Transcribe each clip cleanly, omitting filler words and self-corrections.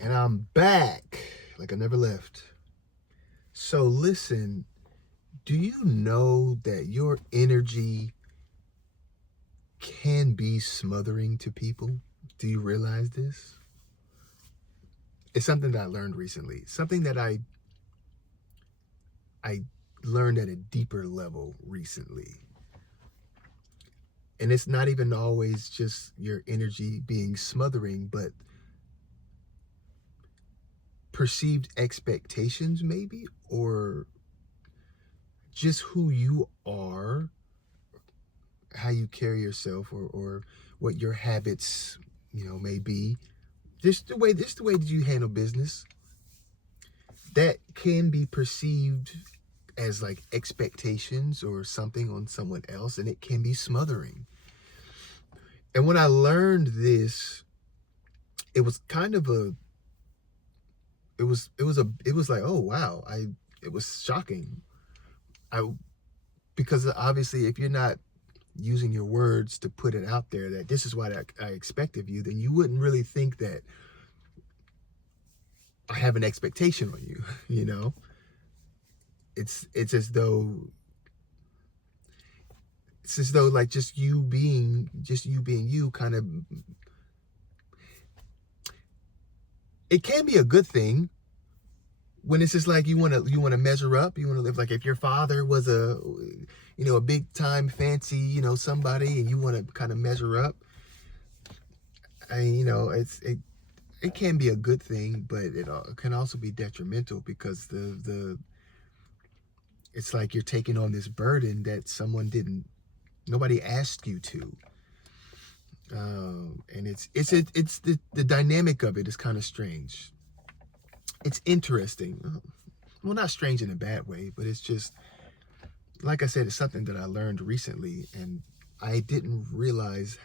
And I'm back like I never left. So listen, do you know that your energy can be smothering to people? Do you realize this? It's something that I learned recently. Something that I learned at a deeper level recently. And it's not even always just your energy being smothering, but perceived expectations maybe, or just who you are, how you carry yourself, or what your habits, may be. Just the way that you handle business, that can be perceived as like expectations or something on someone else, and it can be smothering. And when I learned this, it was kind of a it was like, oh wow, I it was shocking. I Because obviously if you're not using your words to put it out there that this is what I expect of you, then you wouldn't really think that I have an expectation on you. you know it's as though like just you being you kind of, it can be a good thing when it's just like you want to measure up, you want to live like if your father was a big time fancy somebody, and you want to kind of measure up. It can be a good thing, but it can also be detrimental because the it's like you're taking on this burden that nobody asked you to. And it's the dynamic of it is kind of strange. It's interesting. Well, not strange in a bad way, but it's just, like I said, it's something that I learned recently, and I didn't realize,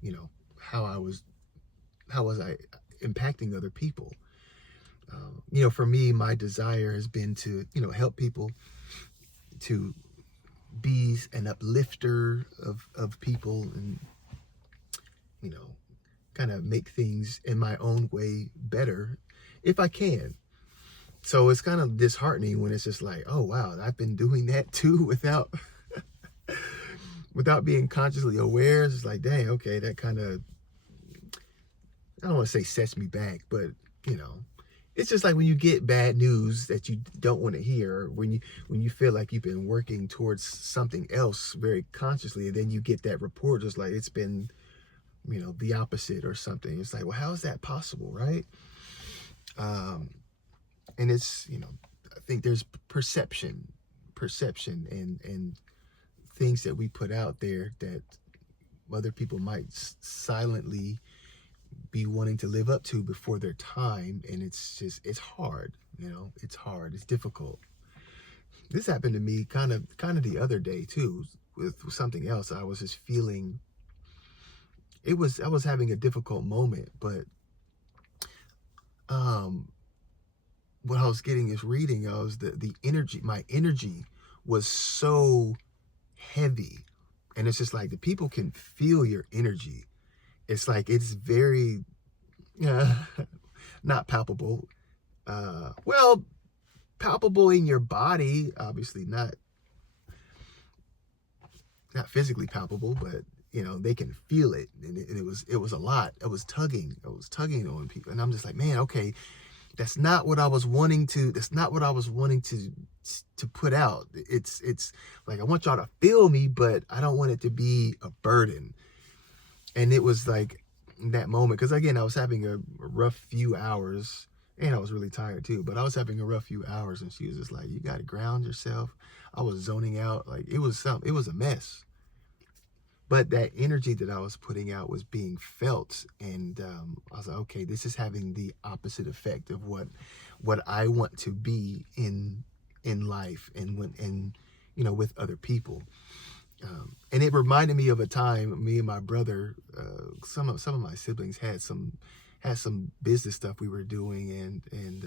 you know, how was I impacting other people. For me, my desire has been to, help people, to be an uplifter of people, and, you know, kind of make things in my own way better if I can. So it's kind of disheartening when it's just like, oh wow, I've been doing that too without being consciously aware. It's like, dang, okay, that kind of, I don't want to say sets me back, but you know, it's just like when you get bad news that you don't want to hear, when you feel like you've been working towards something else very consciously, and then you get that report just like it's been, the opposite or something. It's like, well, how is that possible, right? And it's, I think there's perception and things that we put out there that other people might silently be wanting to live up to before their time. And it's hard, it's hard, it's difficult. This happened to me kind of the other day too, with something else. I was just feeling, I was having a difficult moment, but what I was getting is reading, I was the energy, my energy was so heavy. And it's just like the people can feel your energy. It's like it's very not palpable. Well, palpable in your body, obviously not physically palpable, but they can feel it. And it was a lot. I was tugging on people, and I'm just like, man, okay, that's not what I was wanting to put out. It's like, I want y'all to feel me, but I don't want it to be a burden. And it was like that moment, because again, I was having a rough few hours, and I was really tired too, but I was having a rough few hours, and she was just like, you got to ground yourself. I was zoning out. Like it was a mess. But that energy that I was putting out was being felt, and I was like, okay, this is having the opposite effect of what I want to be in life, and with other people. And it reminded me of a time me and my brother, some of my siblings had some business stuff we were doing, and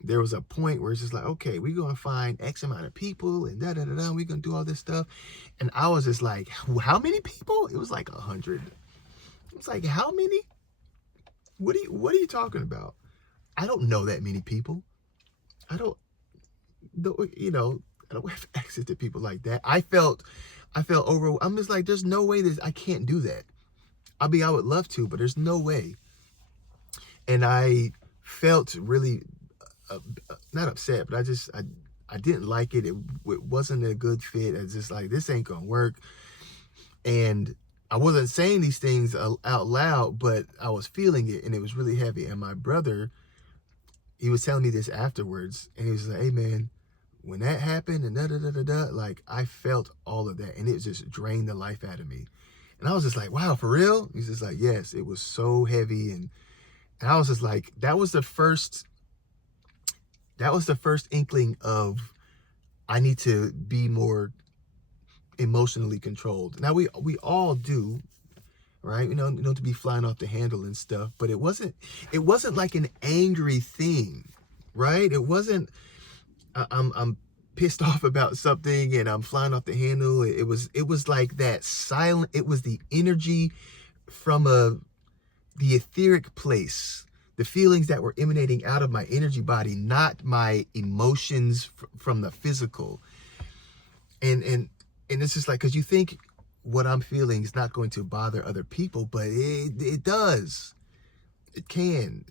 there was a point where it's just like, okay, we're going to find X amount of people, and da-da-da-da, we're going to do all this stuff. And I was just like, how many people? It was like 100. It was like, how many? what are you talking about? I don't know that many people. I don't know, I don't have access to people like that. I felt over. I'm just like, there's no way I can't do that. I would love to, but there's no way. And I felt really not upset, but I didn't like it. It wasn't a good fit. It's just like, this ain't gonna work. And I wasn't saying these things out loud, but I was feeling it, and it was really heavy. And my brother, he was telling me this afterwards, and he was like, "Hey man, when that happened, and da da da da da, like I felt all of that, and it just drained the life out of me." And I was just like, "Wow, for real?" He's just like, "Yes, it was so heavy," and I was just like, that was the first inkling of, I need to be more emotionally controlled. Now we all do, right? To be flying off the handle and stuff, but it wasn't like an angry thing, right? It wasn't, I'm pissed off about something and I'm flying off the handle. It was like that silent. It was the energy from the etheric place, the feelings that were emanating out of my energy body, not my emotions from the physical. And it's just like, because you think what I'm feeling is not going to bother other people, but it does. It can,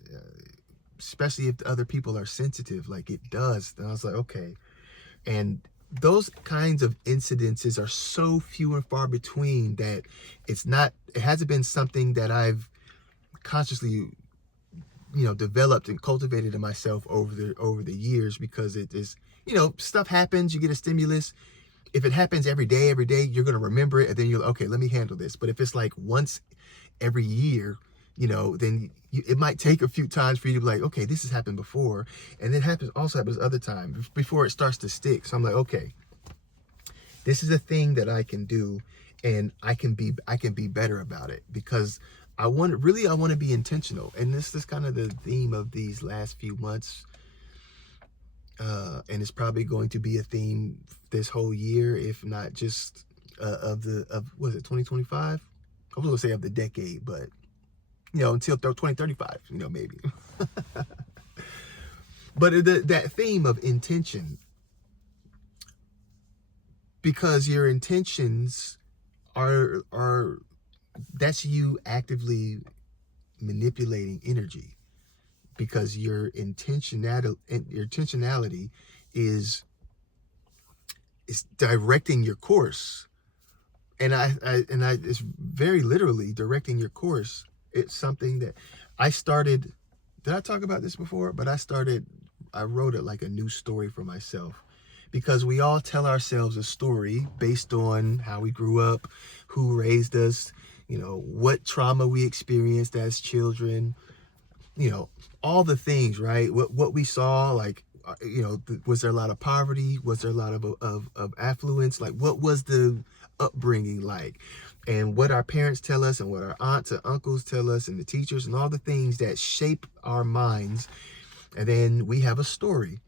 especially if the other people are sensitive, like it does. And I was like, okay. And those kinds of incidences are so few and far between that it hasn't been something that I've consciously, developed and cultivated in myself over the years, because it is, stuff happens, you get a stimulus. If it happens every day, you're going to remember it, and then you're like, okay, let me handle this. But if it's like once every year, then it might take a few times for you to be like, okay, this has happened before. And then also happens other times before it starts to stick. So I'm like, okay, this is a thing that I can do, and I can be better about it, because I want to be intentional. And this is kind of the theme of these last few months. And it's probably going to be a theme this whole year, if not just was it 2025? I was going to say of the decade, but until 2035, maybe. But that theme of intention, because your intentions are that's you actively manipulating energy, because your intentionality is directing your course. And I it's very literally directing your course. It's something that I started. Did I talk about this before? But I wrote it like a new story for myself, because we all tell ourselves a story based on how we grew up, who raised us, what trauma we experienced as children, all the things, right? What we saw, like, was there a lot of poverty? Was there a lot of affluence? Like, what was the upbringing like? And what our parents tell us, and what our aunts and uncles tell us, and the teachers, and all the things that shape our minds. And then we have a story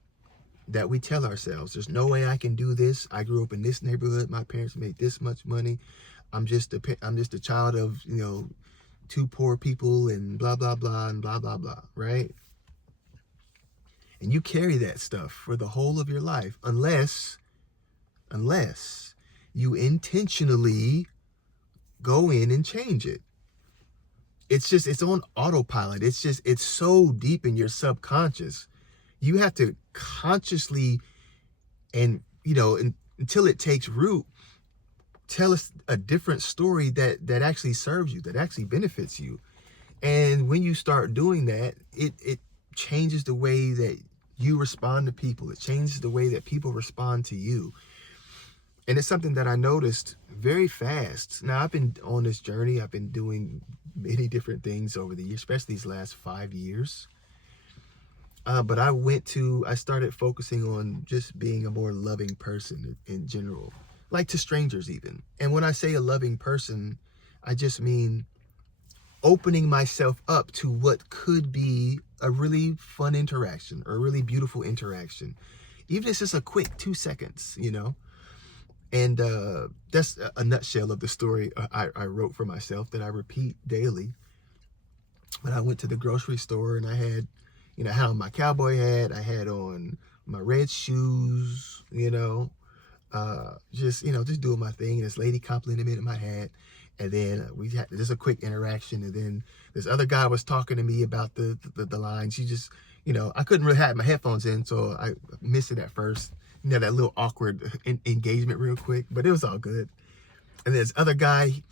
that we tell ourselves. There's no way I can do this. I grew up in this neighborhood. My parents made this much money. I'm just a child of, two poor people, and blah, blah, blah, and blah, blah, blah, right? And you carry that stuff for the whole of your life, unless you intentionally go in and change it. It's on autopilot. It's so deep in your subconscious. You have to consciously, and until it takes root, tell us a different story that actually serves you, that actually benefits you. And when you start doing that, it changes the way that you respond to people. It changes the way that people respond to you. And it's something that I noticed very fast. Now, I've been on this journey. I've been doing many different things over the years, especially these last 5 years. But I started focusing on just being a more loving person in general, like to strangers even. And when I say a loving person, I just mean opening myself up to what could be a really fun interaction, or a really beautiful interaction. Even if it's just a quick 2 seconds, And that's a nutshell of the story I wrote for myself, that I repeat daily. But I went to the grocery store and I had, I had on my cowboy hat, I had on my red shoes, just doing my thing. This lady complimented me on my hat. And then we had just a quick interaction. And then this other guy was talking to me about the line. She just, I couldn't really have my headphones in, so I missed it at first. That little awkward engagement real quick, but it was all good. And this other guy,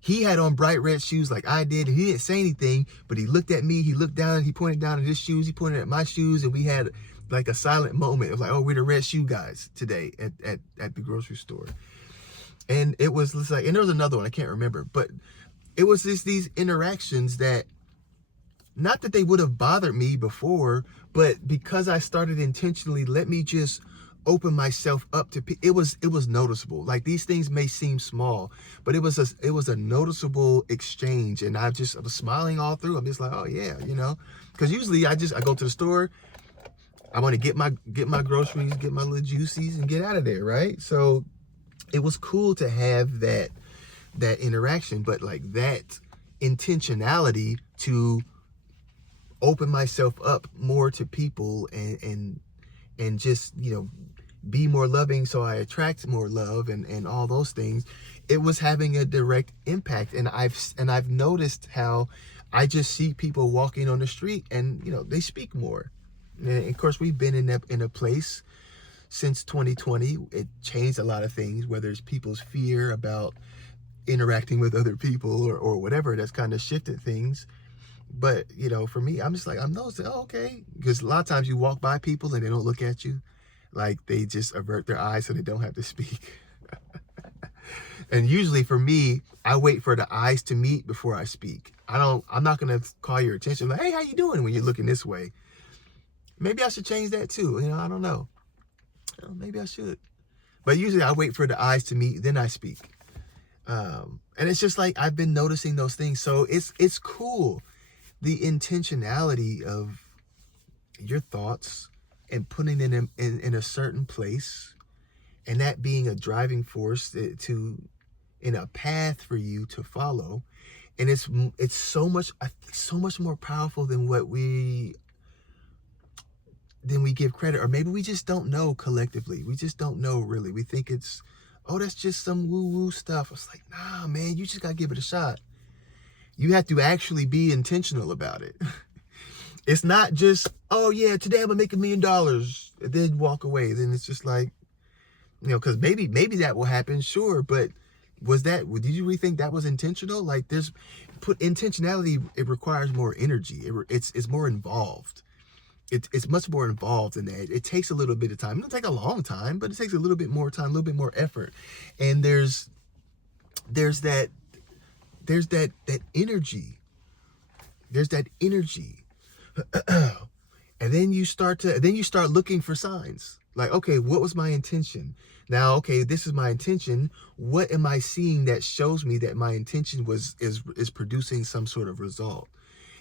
he had on bright red shoes like I did, and he didn't say anything, but he looked at me, he looked down, he pointed down at his shoes, he pointed at my shoes, and we had like a silent moment. It was like, oh, we're the red shoe guys today at the grocery store. And it was just like, and there was another one, I can't remember, but it was just these interactions that, not that they would have bothered me before, but because I started intentionally, let me just open myself up to it was noticeable. Like, these things may seem small, but it was a noticeable exchange, and I was smiling all through. I'm just like, oh yeah, because usually I go to the store, I want to get my groceries, get my little juicies, and get out of there, right? So it was cool to have that interaction, but like that intentionality to open myself up more to people and just be more loving, so I attract more love and all those things. It was having a direct impact, and I've noticed how I just see people walking on the street and they speak more. And of course, we've been in a place since 2020. It changed a lot of things, whether it's people's fear about interacting with other people or whatever, that's kind of shifted things. But for me, I'm just like, I'm noticing, oh, okay, because a lot of times you walk by people and they don't look at you, like they just avert their eyes so they don't have to speak. And usually for me, I wait for the eyes to meet before I speak. I'm not gonna call your attention like, hey, how you doing, when you're looking this way. Maybe I should change that too. I don't know. Maybe I should. But usually I wait for the eyes to meet, then I speak. And it's just like, I've been noticing those things. So it's cool. The intentionality of your thoughts and putting them in a certain place, and that being a driving force in a path for you to follow. And it's so much more powerful than we give credit, or maybe we just don't know collectively. We just don't know really. We think it's, oh, that's just some woo-woo stuff. It's like, nah, man, you just got to give it a shot. You have to actually be intentional about it. It's not just, oh yeah, today I'm gonna make $1 million, and then walk away. Then it's just like, because maybe that will happen, sure, but did you really think that was intentional? Like, intentionality, it requires more energy. It's more involved. It's much more involved than that. It takes a little bit of time. It doesn't take a long time, but it takes a little bit more time, a little bit more effort. And there's that energy. There's that energy. And then you start looking for signs. Like, okay, what was my intention? Now, okay, this is my intention. What am I seeing that shows me that my intention is producing some sort of result?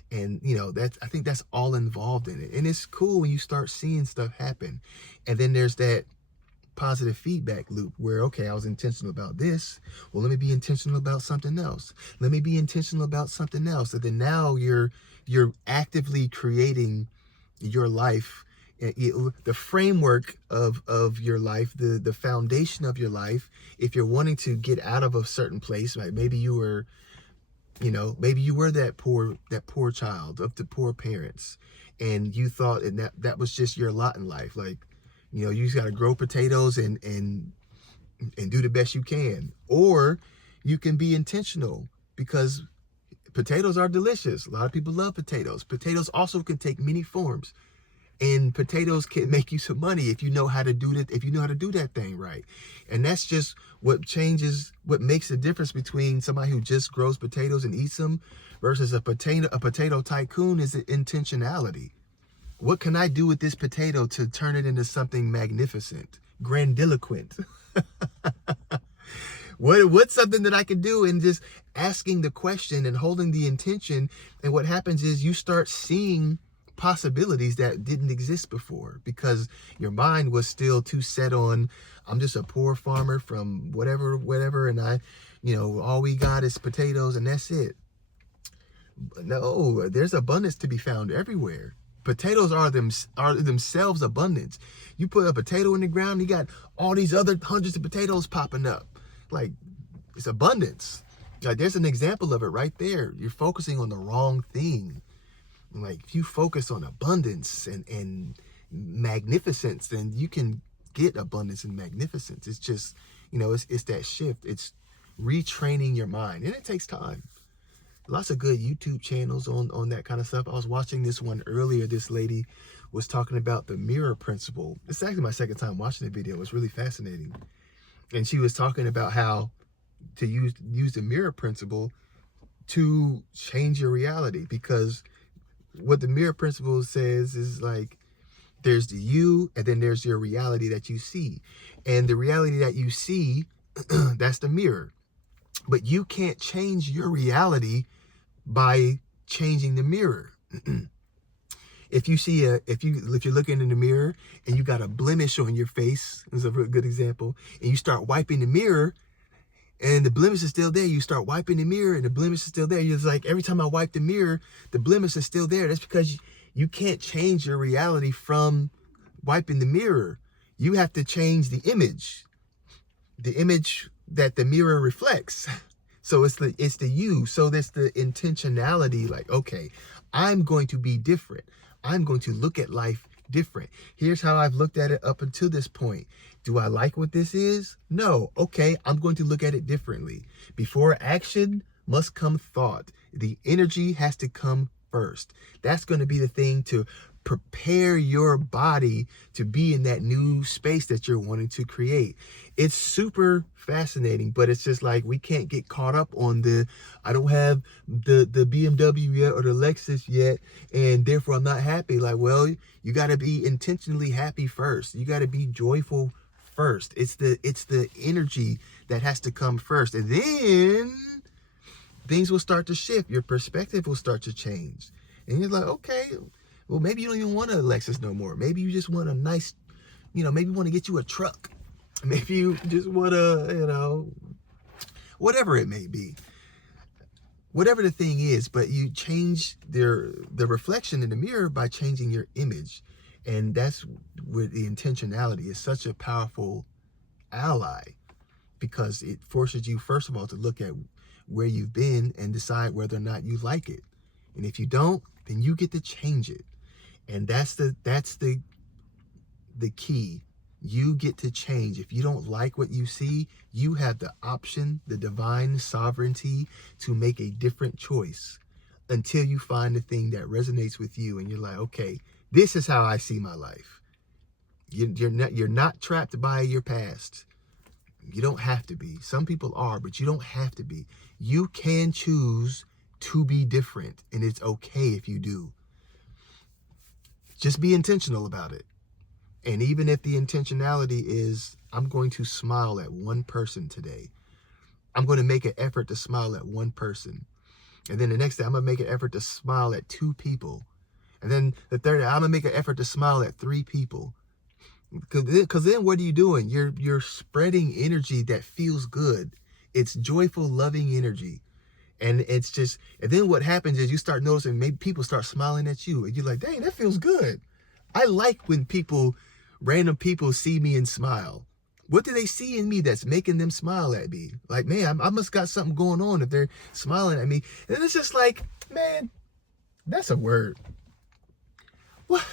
And I think that's all involved in it. And it's cool when you start seeing stuff happen. And then there's that positive feedback loop where, okay, I was intentional about this. Well, let me be intentional about something else. Let me be intentional about something else. And then now you're actively creating your life, the framework of your life, the foundation of your life. If you're wanting to get out of a certain place, like maybe you were that poor child of the poor parents, and you thought that was just your lot in life. Like, you just got to grow potatoes and do the best you can. Or you can be intentional, because potatoes are delicious. A lot of people love potatoes. Potatoes also can take many forms, and potatoes can make you some money if you know how to do that. If you know how to do that thing right. And that's just what makes the difference between somebody who just grows potatoes and eats them versus a potato tycoon is the intentionality. What can I do with this potato to turn it into something magnificent, grandiloquent? What's something that I can do? And just asking the question and holding the intention. And what happens is you start seeing possibilities that didn't exist before, because your mind was still too set on, I'm just a poor farmer from whatever, and all we got is potatoes and that's it. No, there's abundance to be found everywhere. Potatoes are themselves abundance. You put a potato in the ground, you got all these other hundreds of potatoes popping up. Like, it's abundance. Like, there's an example of it right there. You're focusing on the wrong thing. Like, if you focus on abundance and magnificence, then you can get abundance and magnificence. It's just, it's that shift. It's retraining your mind, and it takes time. Lots of good YouTube channels on that kind of stuff. I was watching this one earlier. This lady was talking about the mirror principle. It's actually my second time watching the video. It was really fascinating. And she was talking about how to use the mirror principle to change your reality, because what the mirror principle says is, like, there's the you, and then there's your reality that you see. And the reality that you see, that's the mirror. But you can't change your reality by changing the mirror. If you see if you're looking in the mirror and you got a blemish on your face, this is a real good example, and you start wiping the mirror, and the blemish is still there. You start wiping the mirror, and the blemish is still there. You're like, every time I wipe the mirror, the blemish is still there. That's because you can't change your reality from wiping the mirror. You have to change the image that the mirror reflects. So it's the you. So there's the intentionality, like, okay, I'm going to be different. I'm going to look at life different. Here's how I've looked at it up until this point. Do I like what this is? No. Okay, I'm going to look at it differently. Before action must come thought. The energy has to come first. That's going to be the thing to prepare your body to be in that new space that you're wanting to create. It's super fascinating, but it's just like, we can't get caught up on I don't have the BMW yet or the Lexus yet, and therefore I'm not happy. Like, well, you got to be intentionally happy first. You got to be joyful first. It's the energy that has to come first, and then things will start to shift. Your perspective will start to change, and you're like, okay, well, maybe you don't even want a Lexus no more. Maybe you just want a nice, maybe you want to get you a truck. Maybe you just want to, whatever it may be. Whatever the thing is, but you change the reflection in the mirror by changing your image. And that's where the intentionality is such a powerful ally, because it forces you, first of all, to look at where you've been and decide whether or not you like it. And if you don't, then you get to change it. And that's the key. You get to change. If you don't like what you see, you have the option, the divine sovereignty, to make a different choice until you find the thing that resonates with you. And you're like, okay, this is how I see my life. You're not trapped by your past. You don't have to be. Some people are, but you don't have to be. You can choose to be different, and it's okay if you do. Just be intentional about it. And even if the intentionality is, I'm going to smile at one person today. I'm going to make an effort to smile at one person. And then the next day, I'm going to make an effort to smile at 2 people. And then the third day, I'm going to make an effort to smile at 3 people. Because then what are you doing? You're spreading energy that feels good. It's joyful, loving energy. And it's just, and then what happens is you start noticing maybe people start smiling at you. And you're like, dang, that feels good. I like when random people see me and smile. What do they see in me that's making them smile at me? Like, man, I must got something going on if they're smiling at me. And it's just like, man, that's a word. What?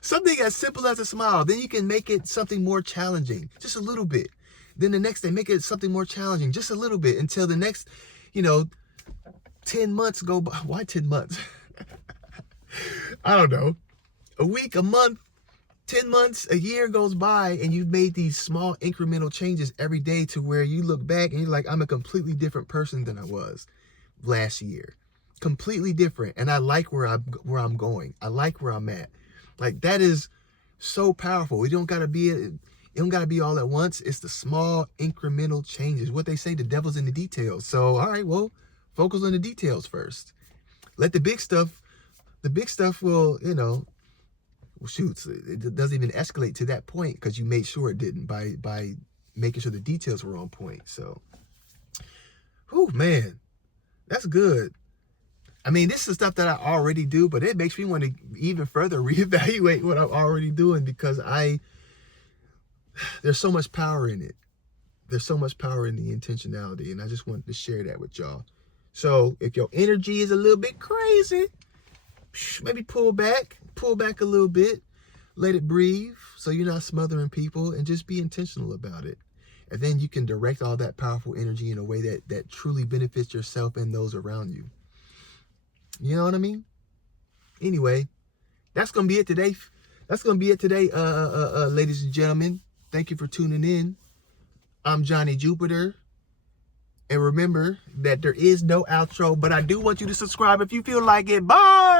Something as simple as a smile. Then you can make it something more challenging, just a little bit. Then the next day, make it something more challenging, just a little bit, until the next, 10 months go by. Why 10 months? I don't know. A week, a month, 10 months, a year goes by, and you've made these small incremental changes every day to where you look back and you're like, I'm a completely different person than I was last year. Completely different. And I like where I'm going. I like where I'm at. Like, that is so powerful. It don't gotta be all at once. It's the small incremental changes. What they say, the devil's in the details. So, all right, well, focus on the details first. Let the big stuff will, well, shoot, it doesn't even escalate to that point because you made sure it didn't by making sure the details were on point. So, whew, man, that's good. I mean, this is stuff that I already do, but it makes me want to even further reevaluate what I'm already doing, because there's so much power in it. There's so much power in the intentionality, and I just wanted to share that with y'all. So if your energy is a little bit crazy, maybe pull back a little bit, let it breathe so you're not smothering people, and just be intentional about it. And then you can direct all that powerful energy in a way that truly benefits yourself and those around you. You know what I mean? Anyway, that's going to be it today. Ladies and gentlemen. Thank you for tuning in. I'm Johnny Jupiter. And remember that there is no outro, but I do want you to subscribe if you feel like it. Bye!